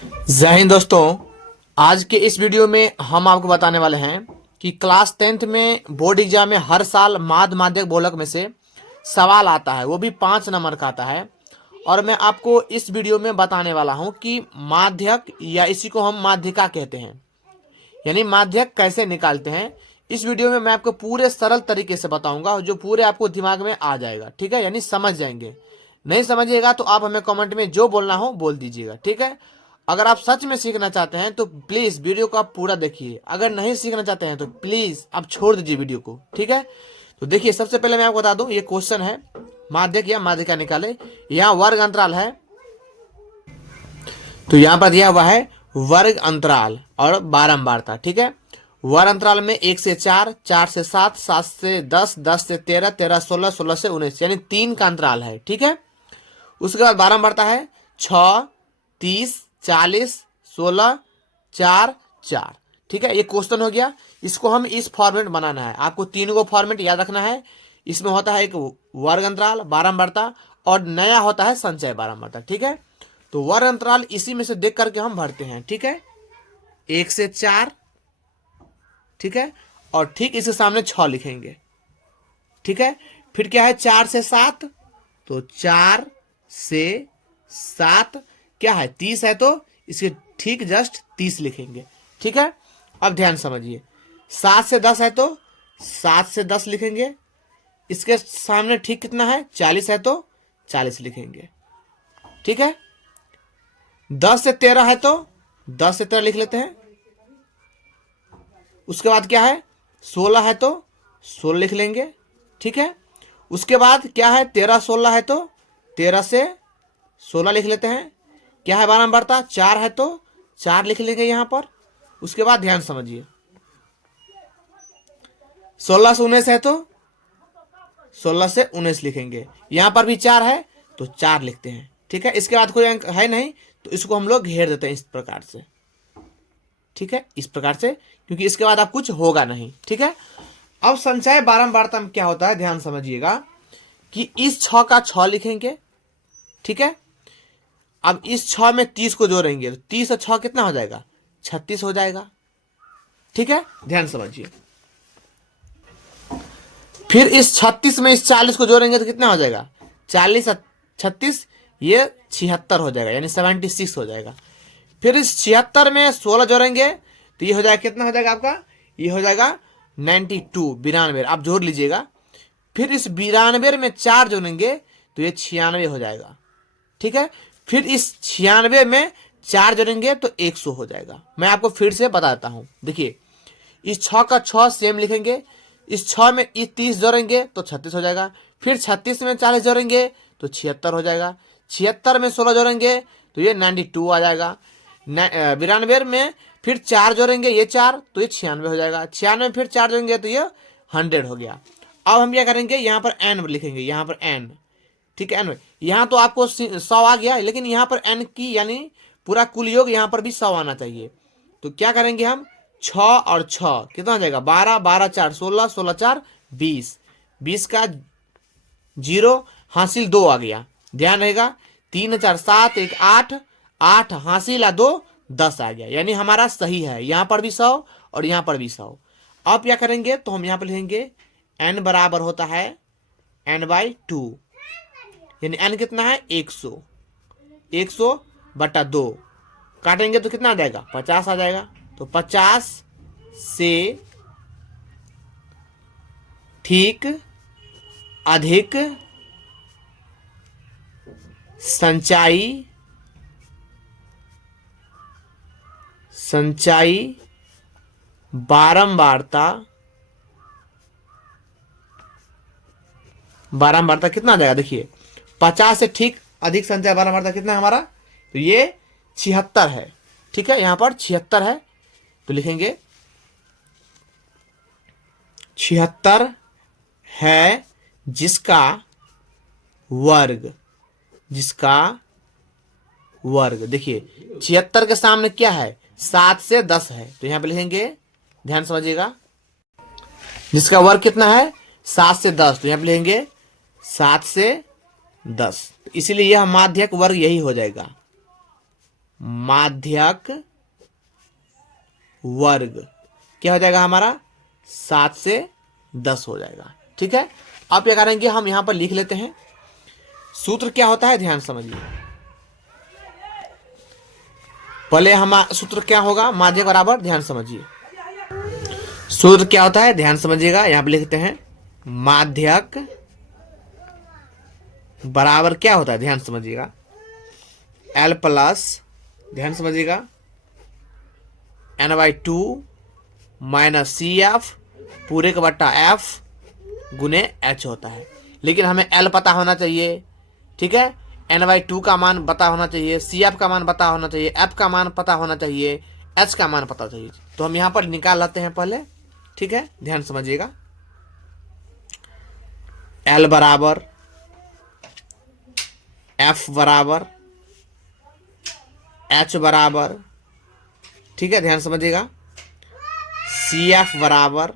जय हिंद दोस्तों। आज के इस वीडियो में हम आपको बताने वाले हैं कि क्लास 10th में बोर्ड एग्जाम में हर साल माध्यमिक बोलक में से सवाल आता है, वो भी 5 नंबर का आता है। और मैं आपको इस वीडियो में बताने वाला हूं कि माध्यक या इसी को हम माध्यिका कहते हैं, यानी माध्यक कैसे निकालते हैं। इस वीडियो में मैं आपको पूरे सरल तरीके से बताऊंगा जो पूरे आपको दिमाग में आ जाएगा, ठीक है, यानी समझ जाएंगे। नहीं समझिएगा तो आप हमें कमेंट में जो बोलना हो बोल दीजिएगा, ठीक है। अगर आप सच में सीखना चाहते हैं तो प्लीज वीडियो को आप पूरा देखिए, अगर नहीं सीखना चाहते हैं तो प्लीज आप छोड़ दीजिए वीडियो को, ठीक है। तो देखिए, सबसे पहले मैं आपको बता दूं, ये क्वेश्चन है माध्यक या माध्यिका निकाले। यहाँ वर्ग अंतराल है, तो यहाँ पर दिया हुआ है वर्ग अंतराल और बारंबारता, ठीक है। वर्ग अंतराल में 1 से 4, 4 से 7, 7 से 10, 10 से 13, 13 16, 16 से 19, यानी 3 का अंतराल है, ठीक है। उसके बाद बारंबारता है 6, 30, 40, 16, 4, 4, ठीक है। ये क्वेश्चन हो गया। इसको हम इस फॉर्मेट बनाना है, आपको 3 को फॉर्मेट याद रखना है। इसमें होता है एक वर्ग अंतराल, बारंबारता और नया होता है संचय बारंबारता, ठीक है। तो वर्ग अंतराल इसी में से देख करके हम भरते हैं, ठीक है। 1 से 4, ठीक है, और ठीक इसके सामने 6 लिखेंगे, ठीक है। फिर क्या है 4 से 7, तो 4 से 7 क्या है 30 है, तो इसके ठीक जस्ट 30 लिखेंगे, ठीक है। अब ध्यान समझिए, 7 से 10 है तो 7 से 10 लिखेंगे। इसके सामने ठीक कितना है 40 है तो 40 लिखेंगे, ठीक है। 10 से 13 है तो 10 से 13 लिख लेते हैं। उसके बाद क्या है 16 है तो 16 लिख लेंगे, ठीक है। उसके बाद क्या है 13 16 है तो 13 से 16 लिख लेते हैं। क्या है बारंबारता 4 है तो 4 लिख लेंगे यहां पर। उसके बाद ध्यान समझिए, 16 से 19 है तो 16 से 19 लिखेंगे। यहां पर भी 4 है तो 4 लिखते हैं, ठीक है। इसके बाद कोई अंक है नहीं तो इसको हम लोग घेर देते हैं इस प्रकार से, ठीक है, इस प्रकार से, क्योंकि इसके बाद अब कुछ होगा नहीं, ठीक है। अब संचय बारंबारता में क्या होता है ध्यान समझिएगा कि इस 6 का 6 लिखेंगे, ठीक है। अब इस 6 में 30 को जोड़ेंगे तो 30 और 6 कितना हो जाएगा 36 हो जाएगा, ठीक है। ध्यान समझिए, फिर इस 36 में इस 40 को जोड़ेंगे तो कितना हो जाएगा 40 और 36, ये 76 हो जाएगा, यानी 76 हो जाएगा। फिर इस 76 में 16 जोड़ेंगे तो ये हो जाएगा कितना हो जाएगा आपका, ये हो जाएगा 92, 92, आप जोड़ लीजिएगा। फिर इस 92 में 4 जोड़ेंगे तो ये 96 हो जाएगा, ठीक है। फिर इस 96 में 4 जोड़ेंगे तो 100 हो जाएगा। मैं आपको फिर से बताता हूं, देखिए, इस 6 का 6 सेम लिखेंगे। इस 6 में इस 30 जोड़ेंगे तो 36 हो जाएगा। फिर 36 में 40 जोड़ेंगे तो 76 हो जाएगा। 76 में 16 जोड़ेंगे तो ये 92 आ जाएगा। 92 में फिर 4 जोड़ेंगे, ये 4 तो ये 96 हो जाएगा। 96 में फिर 4 जोड़ेंगे तो ये 100 हो गया। अब हम क्या करेंगे, यहाँ पर n लिखेंगे, यहाँ पर n, ठीक है। n यहाँ तो आपको 100 आ गया, लेकिन यहाँ पर n की यानी पूरा कुल योग यहाँ पर भी 100 आना चाहिए। तो क्या करेंगे हम 6 और 6 कितना हो जाएगा 12, 12 4 16, 16 4 20, 20 का 0 हासिल 2 आ गया। ध्यान रहेगा 3 4 7 1 8, 8 हासिल 2 10 आ गया, यानी हमारा सही है। यहाँ पर भी 100 और यहाँ पर भी 100। अब क्या करेंगे तो हम यहाँ पर लिखेंगे n बराबर होता है n/2, यानी n कितना है 100, 100 बटा 2 काटेंगे तो कितना आ जाएगा 50 आ जाएगा। तो 50 से ठीक अधिक संचाई बारंबारता कितना आ जाएगा, देखिए 50 से ठीक अधिक संचय बारंबारता कितना है हमारा, तो ये 76 है, ठीक है। यहां पर 76 है तो लिखेंगे 76 है जिसका वर्ग, देखिए 76 के सामने क्या है 7 से 10 है, तो यहां पे लिखेंगे, ध्यान समझिएगा, जिसका वर्ग कितना है 7 से 10, तो यहां पे लिखेंगे 7 से 10, इसीलिए यह माध्यक वर्ग यही हो जाएगा। माध्यक वर्ग क्या हो जाएगा हमारा 7 से 10 हो जाएगा। ठीक है, अब क्या करेंगे हम यहां पर लिख लेते हैं। सूत्र क्या होता है ध्यान समझिए। पहले हम सूत्र क्या होगा माध्यक बराबर, ध्यान समझिए सूत्र क्या होता है ध्यान समझिएगा। यहां पर लिखते हैं माध्यक बराबर क्या होता है ध्यान समझिएगा L प्लस, ध्यान समझिएगा n/2 माइनस CF पूरे का बट्टा F गुने H होता है। लेकिन हमें L पता होना चाहिए, ठीक है, n/2 का मान पता होना चाहिए, CF का मान पता होना चाहिए, F का मान पता होना चाहिए, H का मान पता चाहिए। तो हम यहां पर निकाल लेते हैं पहले। ठीक है, ध्यान समझिएगा L बराबर F बराबर H बराबर, ठीक है, ध्यान समझिएगा CF बराबर,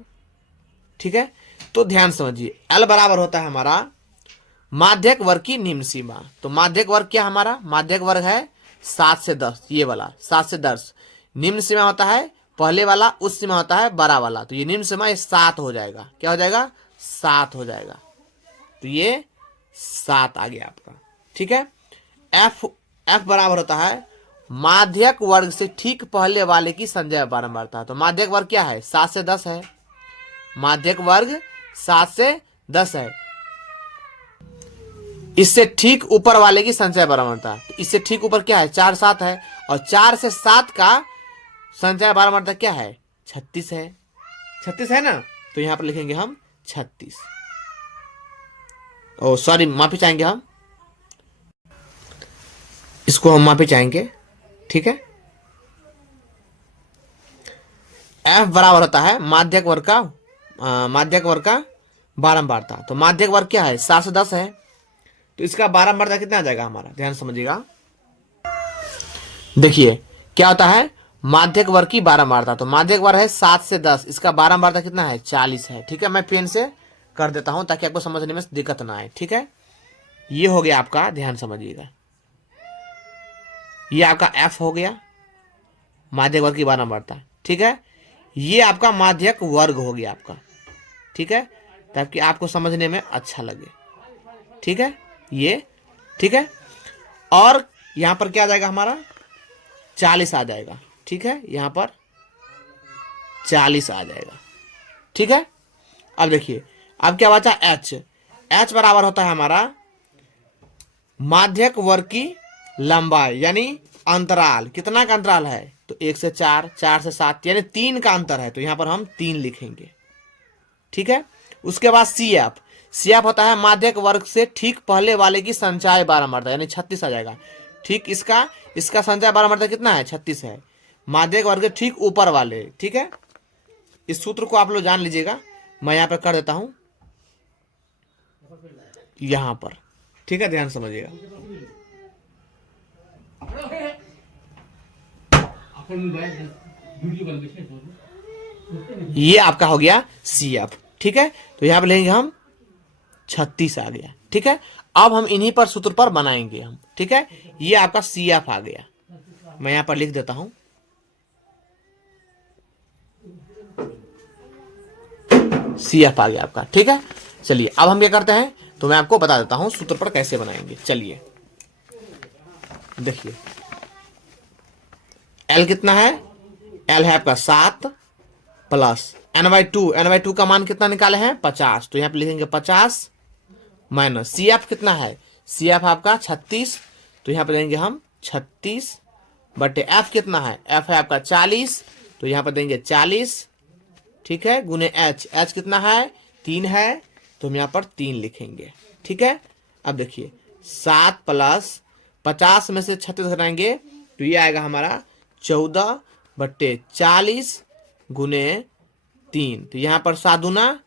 ठीक है। तो ध्यान समझिए L बराबर होता है हमारा माध्यक वर्ग की निम्न सीमा। तो माध्यक वर्ग क्या हमारा माध्यक वर्ग है 7 से 10, ये वाला 7 से 10। निम्न सीमा होता है पहले वाला, उस सीमा होता है बड़ा वाला। तो ये निम्न सीमा ये 7 हो जाएगा। क्या हो जाएगा 7 हो जाएगा। तो ये 7 आ गया आपका। ठीक है, F बराबर होता है माध्यक वर्ग से ठीक पहले वाले की संज्ञा बारंबारता। तो माध्यक वर्ग क्या है 7 से 10 है। माध्यक वर्ग 7 से 10 है। इससे ठीक ऊपर वाले की संचय बारंबारता, इससे ठीक ऊपर क्या है 4 7 है, और 4 से 7 का संचय बारंबारता क्या है 36 है। 36 है ना, तो यहां पर लिखेंगे हम 36। ओ सॉरी, माफी चाहेंगे हम, इसको हम माफी चाहेंगे। ठीक है, F बराबर होता है माध्यक वर्ग का बारंबारता। तो माध्यक वर्ग क्या है 7 से 10 है, तो इसका बारंबारता कितना आ जाएगा हमारा, ध्यान समझिएगा। देखिए क्या होता है माध्यक वर्ग की बारंबारता। तो माध्यक वर्ग है 7 से 10, इसका बारंबारता कितना है 40 है। ठीक है, मैं पेन से कर देता हूं ताकि आपको समझने में दिक्कत ना आए। ठीक है, ये हो गया आपका, ध्यान समझिएगा ये आपका F हो गया माध्यक वर्ग की बारंबारता। ठीक है, ये आपका माध्यक वर्ग हो गया आपका। ठीक है, ताकि आपको समझने में अच्छा लगे। ठीक है, ये ठीक है, और यहां पर क्या आ जाएगा हमारा 40 आ जाएगा। ठीक है, यहां पर 40 आ जाएगा। ठीक है, अब देखिए अब क्या बचा H बराबर होता है हमारा माध्यक वर्ग की लंबाई, यानी अंतराल। कितना का अंतराल है तो 1 से 4, 4 से 7, यानी 3 का अंतर है। तो यहां पर हम 3 लिखेंगे। ठीक है, उसके बाद CF होता है माध्यक वर्ग से ठीक पहले वाले की संचय बारंबारता, यानी 36 आ जाएगा। ठीक, इसका संचय बारंबारता कितना है 36 है। माध्यक वर्ग ठीक ऊपर वाले। ठीक है, इस सूत्र को आप लोग जान लीजिएगा, मैं यहां पर कर देता हूं यहां पर। ठीक है, ध्यान समझिएगा ये आपका हो गया CF। ठीक है, तो यहां पर लेंगे हम 36 आ गया। ठीक है, अब हम इन्हीं पर सूत्र पर बनाएंगे हम। ठीक है, ये आपका CF आ गया, मैं यहां पर लिख देता हूं CF आ गया आपका। ठीक है, चलिए अब हम क्या करते हैं तो मैं आपको बता देता हूं सूत्र पर कैसे बनाएंगे। चलिए देखिए L कितना है, L है आपका 7 प्लस n/2 का मान कितना निकाले हैं 50। तो यहां पे लिखेंगे 50 माइनस CF कितना है, CF आपका 36। तो यहां पे देंगे हम 36 बटे F कितना है, F है आपका 40। तो यहां पर देंगे 40। ठीक है, गुने H कितना है 3 है, तो हम यहां पर 3 लिखेंगे। ठीक है, अब देखिए 7 प्लस 50 में से 36 घटाएंगे तो ये आएगा हमारा 14 बट्टे 40 गुने 3। तो यहां पर 7 दूना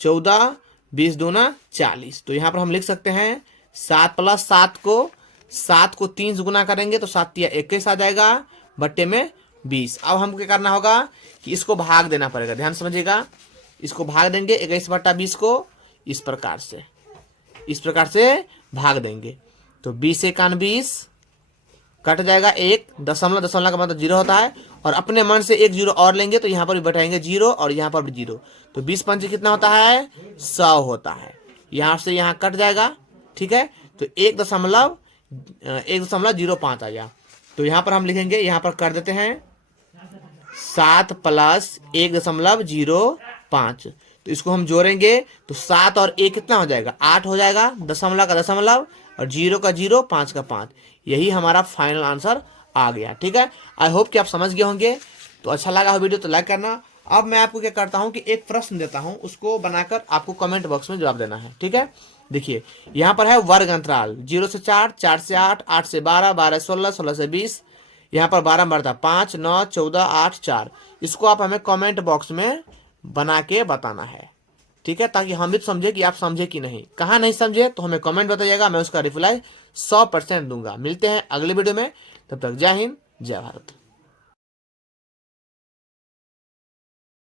14, 20 दूना 40। तो यहां पर हम लिख सकते हैं 7 प्लस 7 को 3 से गुना करेंगे तो 7 या 21 आ जाएगा बट्टे में 20। अब हमको क्या करना होगा कि इसको भाग देना पड़ेगा। ध्यान समझिएगा, इसको भाग देंगे 21 बट्टा 20 को इस प्रकार से भाग देंगे। तो 20 × 20 कट जाएगा 1, दशमलव दशमलव का मतलब 0 होता है, और अपने मन से 1 0 और लेंगे तो यहाँ पर भी बैठाएंगे 0 और यहाँ पर भी 0, तो 20 पंचे कितना होता है 100 होता है। यहाँ से यहाँ कट जाएगा, ठीक है, तो 1.05 आ गया। तो यहाँ पर हम लिखेंगे, यहाँ पर कर देते हैं 7 + 1.05, तो इसको हम जोड़ेंगे तो 7 और 1 कितना हो जाएगा 8 हो जाएगा, दशमलव का दशमलव और 0 का 0, 5 का 5, यही हमारा फाइनल आंसर आ गया। ठीक है, आई होप कि आप समझ गए होंगे। तो अच्छा लगा हो वीडियो तो लाइक करना। अब मैं आपको क्या करता हूं कि एक प्रश्न देता हूं, उसको बनाकर आपको कमेंट बॉक्स में जवाब देना है। ठीक है, देखिए यहाँ पर है वर्ग अंतराल 0 से 4, 4 से 8, 8 से 12, 12 से 16, 16 से 20, यहाँ पर 12 बढ़ता 5, 9, 14, 8, 4। इसको आप हमें कमेंट बॉक्स में बना के बताना है। ठीक है, ताकि हम भी समझे कि आप समझे कि नहीं। कहाँ नहीं समझे तो हमें कमेंट बताइएगा, मैं उसका रिप्लाई 100% दूंगा। मिलते हैं अगले वीडियो में, तब तक जय हिंद, जय भारत।